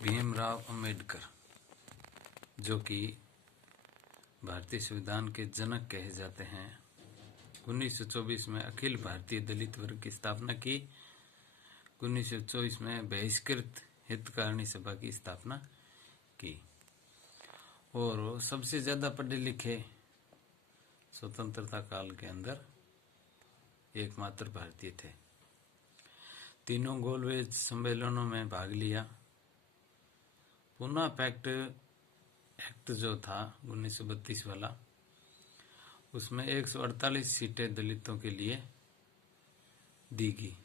भीमराव अंबेडकर, जो कि भारतीय संविधान के जनक कहे जाते हैं, 1924 में अखिल भारतीय दलित वर्ग की स्थापना की। 1924 में बहिष्कृत हितकारिणी सभा की स्थापना की और वो सबसे ज़्यादा पढ़े लिखे स्वतंत्रता काल के अंदर एकमात्र भारतीय थे। तीनों गोलमेज सम्मेलनों में भाग लिया। पुनः पैक्ट एक्ट जो था 1932 वाला, उसमें 148 सीटें दलितों के लिए दी गई,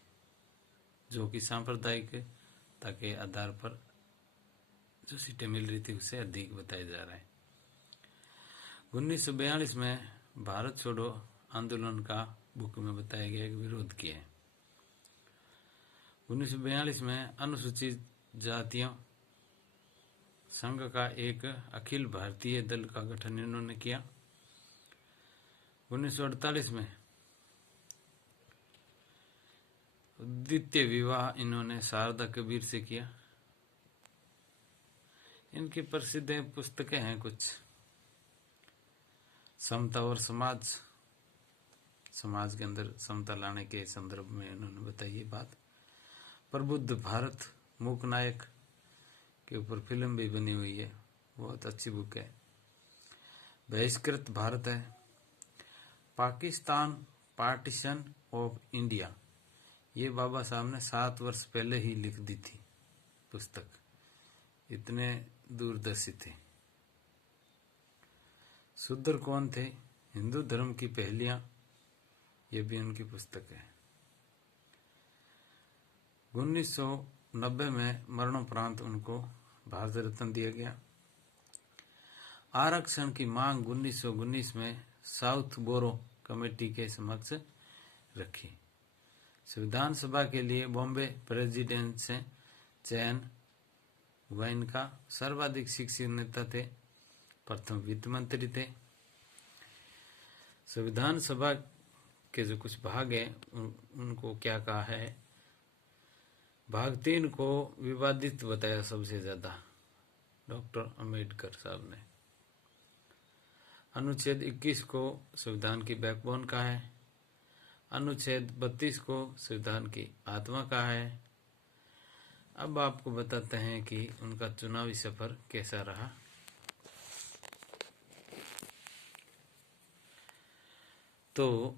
जो कि सांप्रदायिकता के आधार पर जो सीटें मिल रही थी उससे अधिक बताया जा रहा है। 1942 में भारत छोड़ो आंदोलन का बुक में बताया गया कि विरोध किया है। 1942 में अनुसूचित जातियों संघ का एक अखिल भारतीय दल का गठन इन्होंने किया। 1948 में द्वितीय विवाह इन्होंने शारदा कबीर से किया। इनकी प्रसिद्ध पुस्तकें हैं कुछ, समता और समाज, समाज के अंदर समता लाने के संदर्भ में इन्होंने बताई ये बात। प्रबुद्ध भारत, मूक नायक के ऊपर फिल्म भी बनी हुई है, बहुत अच्छी बुक है। बहिष्कृत भारत है। पाकिस्तान पार्टीशन ऑफ इंडिया, ये बाबा साहब ने 7 वर्ष पहले ही लिख दी थी पुस्तक, इतने दूरदर्शी थे। शूद्र कौन थे, हिंदू धर्म की पहलियां, ये भी उनकी पुस्तक है। 1990 में मरणोपरांत उनको भारत रत्न दिया गया। आरक्षण की मांग 1919 में साउथ बोरो कमेटी के समक्ष रखी। संविधान सभा के लिए बॉम्बे प्रेसिडेंट से चयन हुआ। इनका सर्वाधिक शिक्षित नेता थे, प्रथम वित्त मंत्री थे। संविधान सभा के जो कुछ भाग हैं उनको क्या कहा है, भाग 3 को विवादित बताया सबसे ज्यादा डॉक्टर अंबेडकर साहब ने। अनुच्छेद 21 को संविधान की बैकबोन कहा है। अनुच्छेद 32 को संविधान की आत्मा कहा है। अब आपको बताते हैं कि उनका चुनावी सफर कैसा रहा। तो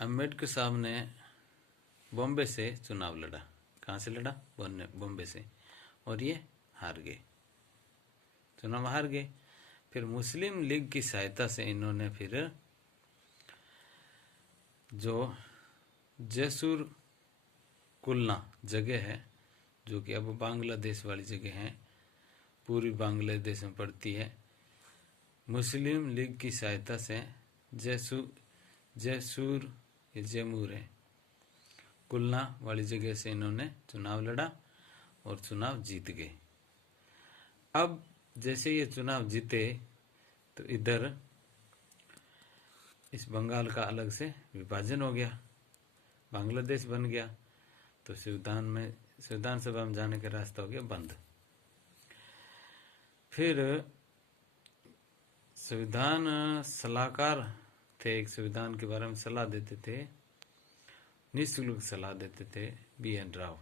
अंबेडकर साहब ने बॉम्बे से चुनाव लड़ा। कहाँ से लड़ा? बॉम्बे से, और ये हार गए, चुनाव हार गए। फिर मुस्लिम लीग की सहायता से इन्होंने फिर जो जैसुर कुलना जगह है, जो कि अब बांग्लादेश वाली जगह है, पूरी बांग्लादेश में पड़ती है, मुस्लिम लीग की सहायता से जैसुर ये जैमूर है, कुलना वाली जगह से इन्होंने चुनाव लड़ा और चुनाव जीत गए। अब जैसे ये चुनाव जीते तो इधर इस बंगाल का अलग से विभाजन हो गया, बांग्लादेश बन गया, तो संविधान सभा में जाने का रास्ता हो गया बंद। फिर संविधान सलाहकार थे, एक संविधान के बारे में सलाह देते थे, निःशुल्क सलाह देते थे, BN राव,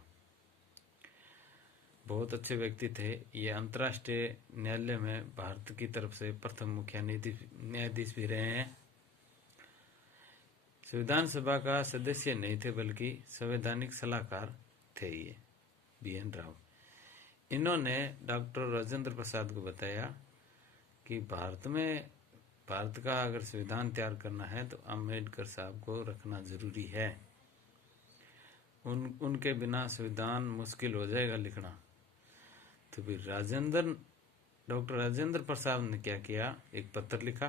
बहुत अच्छे व्यक्ति थे। ये अंतर्राष्ट्रीय न्यायालय में भारत की तरफ से प्रथम मुख्य न्यायाधीश भी रहे हैं। संविधान सभा का सदस्य नहीं थे बल्कि संवैधानिक सलाहकार थे ये BN राव। इन्होंने डॉक्टर राजेंद्र प्रसाद को बताया कि भारत का अगर संविधान तैयार करना है तो अंबेडकर साहब को रखना जरूरी है, उनके बिना संविधान मुश्किल हो जाएगा लिखना। तो फिर डॉक्टर राजेंद्र प्रसाद ने क्या किया, एक पत्र लिखा।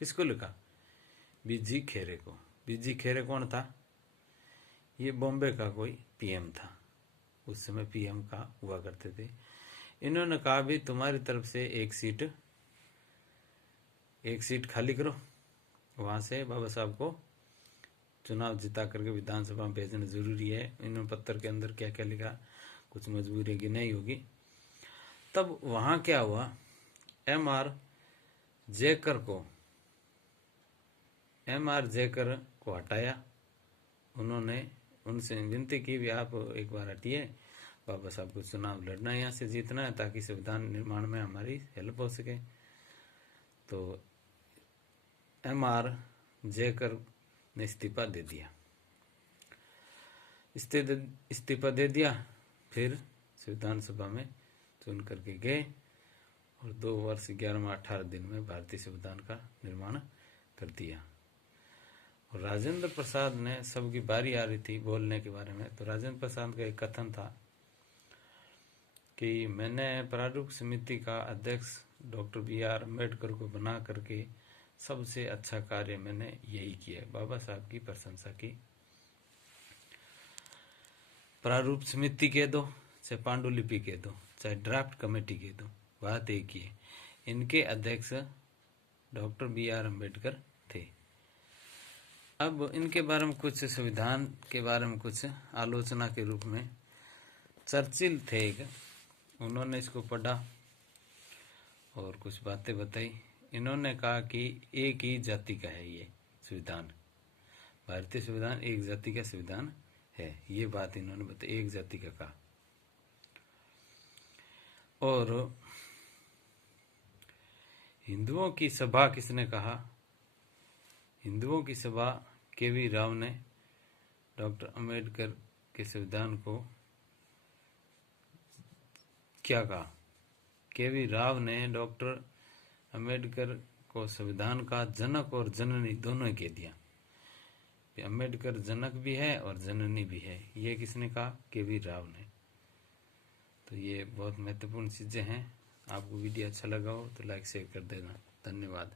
किसको लिखा? BG खेरे को। BG खेरे कौन था? ये बॉम्बे का कोई PM था, उस समय PM का हुआ करते थे। इन्होंने कहा भी तुम्हारी तरफ से एक सीट खाली करो, वहां से बाबा साहब को चुनाव जिता करके विधानसभा में भेजना जरूरी है। इन्होंने पत्र के अंदर क्या क्या लिखा, कुछ मजबूरी की नहीं होगी। तब वहां क्या हुआ, एम.आर. जयकर को हटाया। उन्होंने उनसे विनती की भी आप एक बार हटिए, बाबा साहब को चुनाव लड़ना है, यहाँ से जीतना है ताकि संविधान निर्माण में हमारी हेल्प हो सके। तो एम.आर. जयकर ने इस्तीफा दे दिया। इस्तीफा दे दिया, फिर विधानसभा में चुन करके गए और 2 वर्ष 11 माह 18 दिन में भारतीय संविधान का निर्माण कर दिया। और राजेंद्र प्रसाद ने, सबकी बारी आ रही थी बोलने के बारे में, तो राजेंद्र प्रसाद का एक कथन था कि मैंने प्रारूप समिति का अध्यक्ष डॉक्टर B.R. अम्बेडकर को बना करके सबसे अच्छा कार्य मैंने यही किया। बाबा साहब की प्रशंसा की। प्रारूप समिति कह दो, चाहे पांडुलिपि कह दो, चाहे ड्राफ्ट कमेटी कह दो, बात एक ही है, इनके अध्यक्ष डॉक्टर B.R. अम्बेडकर थे। अब इनके बारे में कुछ, संविधान के बारे में कुछ आलोचना के रूप में चर्चिल थे एक, उन्होंने इसको पढ़ा और कुछ बातें बताई। इन्होंने कहा कि एक ही जाति का है ये संविधान, भारतीय संविधान एक जाति का संविधान है, ये बात इन्होंने बताई, एक जाति का कहा। और हिंदुओं की सभा किसने कहा, हिंदुओं की सभा के.वी. राव ने डॉक्टर अम्बेडकर के संविधान को क्या कहा, के.वी. राव ने डॉक्टर अम्बेडकर को संविधान का जनक और जननी दोनों कह दिया। अम्बेडकर जनक भी है और जननी भी है, ये किसने कहा, के.वी. राव ने। तो ये बहुत महत्वपूर्ण चीजें हैं। आपको वीडियो अच्छा लगा हो तो लाइक शेयर कर देना। धन्यवाद।